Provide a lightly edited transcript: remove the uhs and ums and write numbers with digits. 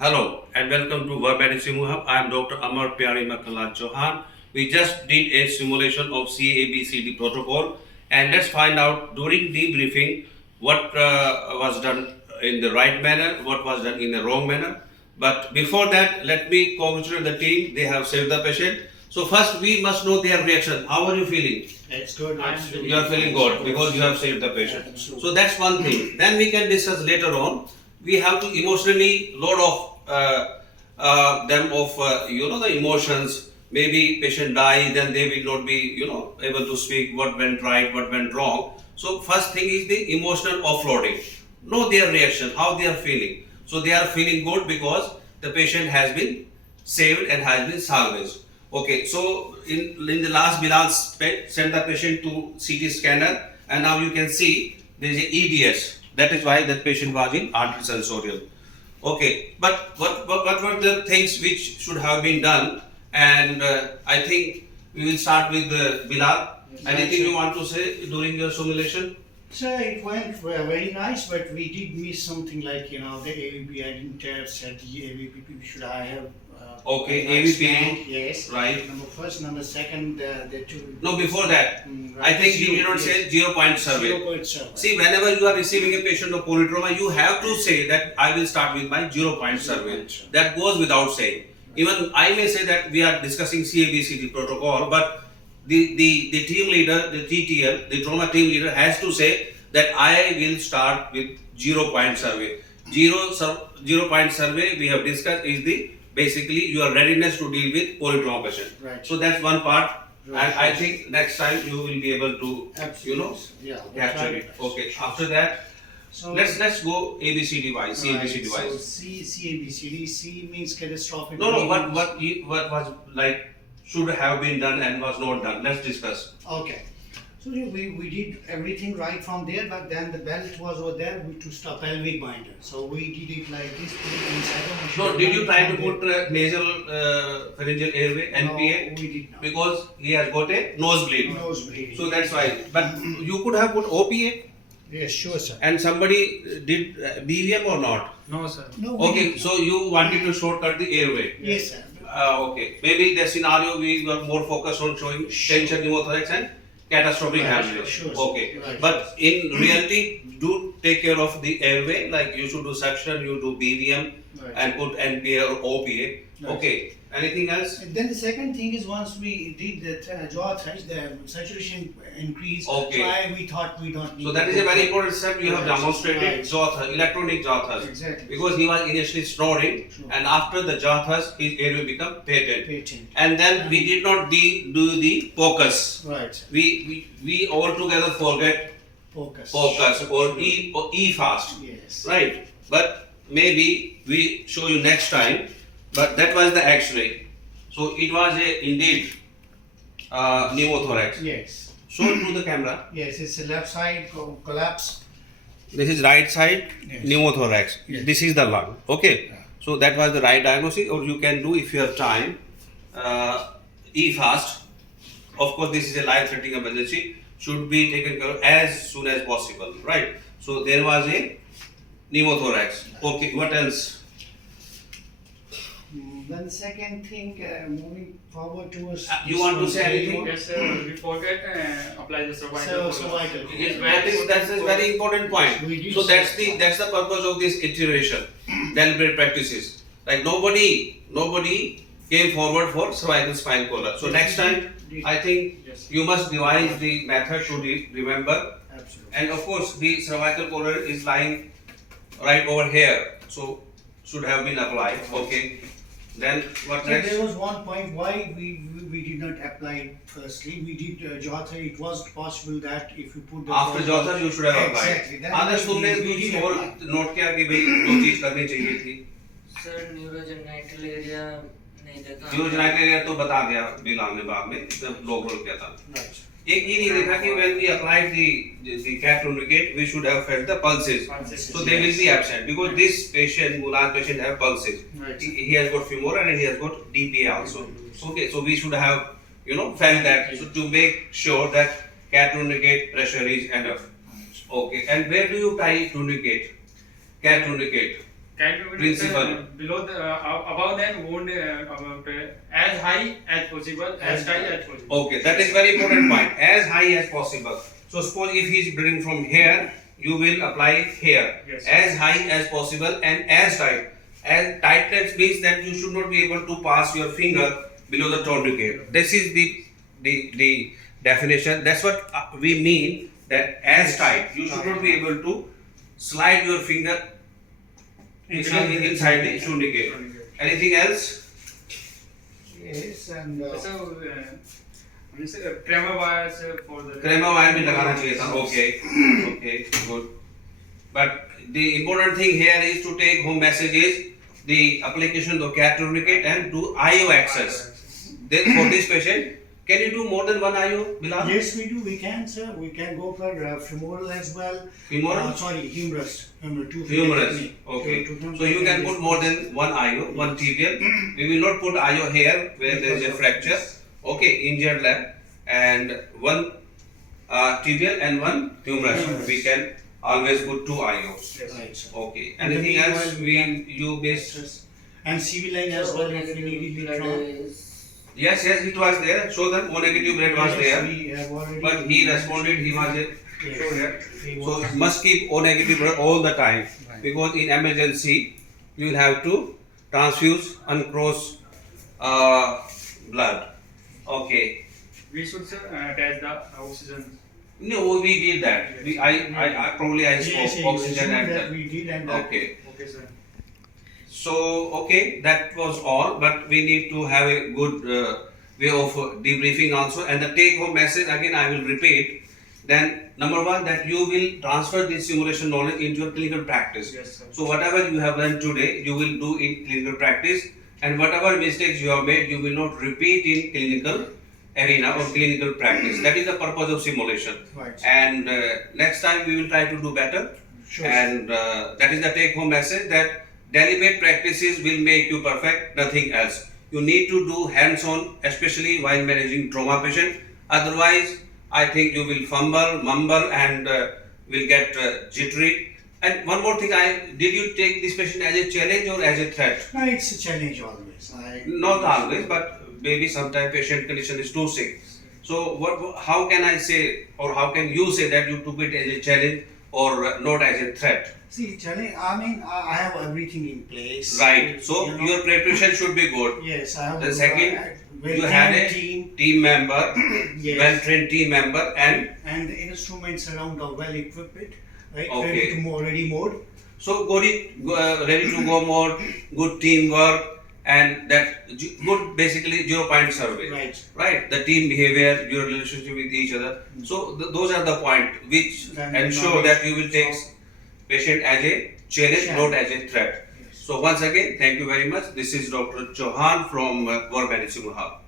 Hello and welcome to Verb and Simuhab. I am Dr. Amar Pyari Makala Chauhan. We just did a simulation of CABCD protocol, and let's find out during debriefing what was done in the right manner, what was done in the wrong manner. But before that, let me congratulate the team. They have saved the patient. So first, we must know their reaction. How are you feeling? It's good. You are feeling good because you have saved the patient. So that's one thing. Then we can discuss later on. We have to emotionally load off them of the emotions. Maybe patient dies, then they will not be able to speak what went right, what went wrong. So first thing is the emotional offloading. Know their reaction, how they are feeling. So they are feeling good because the patient has been saved and has been salvaged. Okay, so in the last Bilal sent the patient to CT scanner, and now you can see there is a EDS. That is why that patient was in antisensorial. Okay, but what were the things which should have been done? And I think we will start with Bilal. Anything you want to say during your simulation? So it went very nice, but we did miss something like the AVP. I didn't set the AVP. Should I have? Okay, AVP. AVP. Yes. Right. Number first, number second, the two. No, before that, Right. I think you did not say 0-point survey. 0-point survey. See, whenever you are receiving a patient of polytrauma, you have to say that I will start with my 0-point survey. That goes without saying. Even I may say that we are discussing CABCD protocol, but the team leader, the TTL, the trauma team leader has to say that I will start with 0-point survey. 0-point survey we have discussed is the basically your readiness to deal with polytrauma patient. Right. So that's one part. Right. And I think next time you will be able to capture it. Okay. After that, So let's go ABCD wise, CABCD right, wise. So CABCD. C means catastrophic. No, what was like should have been done and was not done. Let's discuss. Okay. So we did everything right from there, but then the belt was over there to stop pelvic binder. So we did it like this, put it inside the machine. So did you try to put nasal pharyngeal airway NPA? No, we did not. Because he has got a nosebleed. Nosebleed. So that's why. But you could have put OPA. Yes, sure, sir. And somebody did BVM or not? No, sir. No, we Okay, did so you wanted to shortcut the airway. not. Yes, sir. Okay, maybe the scenario we were more focused on showing tension pneumothorax and catastrophic Right, hemorrhage. sure, Okay, right. but in reality, do take care of the airway. Like you should do suction, you do BVM, Right. and put NPA or OPA. Right. Okay, anything else? And then the second thing is once we did the jaw thrust, the saturation increased. Okay. So we thought we don't need. So that to is a go very for- important step you have Right. demonstrated. Right. Jaw thrust, electronic jaw thrust. Exactly. Because he was initially snoring, Sure. and after the jaw thrust, his airway become patent. Patent. And then we did not do the focus. Right. Sir. We altogether forget Focus. focus or E fast, Yes. right? But maybe we show you next time. But that was the X-ray. So it was indeed pneumothorax. Yes. Show it to the camera. Yes, it's the left side collapse. This is right side Yes. pneumothorax. Yes. This is the lung. Okay. Yeah. So that was the right diagnosis, or you can do if you have time. E fast. Of course, this is a life-threatening emergency. Should be taken care of as soon as possible. Right. So there was a pneumothorax. Okay. What else? Then the second thing, moving forward towards. You want to say anything? Yes, sir. We forget apply the cervical. So cervical. It is That's a very important point. We did So that's say the purpose of this iteration, deliberate practices. Like nobody came forward for cervical spine collar. So next time, I think Yes. you must devise the method to remember. Absolutely. And of course, the cervical collar is lying right over here, so should have been applied. Okay. Then what So next? there was one point why we did not apply it firstly. We did jotha. It was possible that if you put the After jotha you should have applied. Exactly. Then आदर्श तुमने we कुछ did और apply. Note किया कि भाई दो चीज करनी चाहिए थी. सर न्यूरोजेनाइटल एरिया नहीं देखा न्यूरोजेनाइटल एरिया तो बता दिया बिलाल ने बाद में जब लोग रोल किया था. Right. एक ये नहीं देखा कि when we applied the cat tourniquet we should have felt the pulses. Pulses. So they will be absent because this patient, Mulan patient, have pulses. Right. He has got femoral and he has got DPA also. Okay, so we should have felt that, so to make sure that cat tourniquet pressure is enough. Okay, and where do you tie tourniquet? Cat tourniquet. Can you Principal. below the above then wound about, as high as possible, as tight as possible. Okay, that is very important point. As high as possible. So suppose if he is breathing from here, you will apply here. Yes. As high as possible and as tight. As tightness means that you should not be able to pass your finger below the tourniquet. This is the definition. That's what we mean, that as tight. You should not be able to slide your finger inside the tourniquet. Anything else? Yes, and So, means tremor wires for the. Kramer wire भी लगाना चाहिए था. Okay, good. But the important thing here is to take home messages, the application of cat tourniquet and do IO access. Then for this patient, can you do more than one IO, Bilal? yes, we do. We can, sir. We can go for femoral as well. Femoral? Sorry, humerus. Humerus. Okay. So you can put more than one IO, one tibial. We will not put IO here where there is a fracture. Okay, injured leg, and one tibial and one humerus. We can always put two IOs. Right, sir. Okay. And Anything then else? meanwhile You based? And CV line as well if we need it from. Yes, it was there. Show them O negative blood was Yes, there. we have already. But he responded, he was a show here. He So was- must keep O negative blood all the time, because in emergency you will have to transfuse uncross blood. Okay. We should attach the oxygen. No, we did that. I probably Yes, spoke yes, oxygen that and we did and okay. Okay, sir. So okay, that was all. But we need to have a good way of debriefing also. And the take-home message again, I will repeat. Then number one, that you will transfer this simulation knowledge into your clinical practice. Yes, sir. So whatever you have learned today, you will do in clinical practice, and whatever mistakes you have made, you will not repeat in clinical arena or clinical practice. That is the purpose of simulation. Right. And next time we will try to do better. Sure. And that is the take-home message, that deliberate practices will make you perfect, nothing else. You need to do hands-on, especially while managing trauma patient. Otherwise, I think you will fumble, mumble, and will get jittery. And one more thing, did you take this patient as a challenge or as a threat? No, it's a challenge always. Not always, but maybe sometimes patient condition is too sick. So how can I say, or how can you say that you took it as a challenge or not as a threat? See, challenge. I mean, I have everything in place. Right. So You know. your preparation should be good. Yes, I have. The second, well you had a team. team member, Yes. well-trained team member, and And the instruments around are well equipped, right? Okay. Ready mode. so ready to go more, good teamwork, and that good basically 0-point survey. Right. Right. The team behavior, your relationship with each other. So those are the point which Then ensure knowledge that you will take of- patient as a challenge, Challenge. not as a threat. Yes. So once again, thank you very much. This is Dr. Chauhan from War Medicine Hub.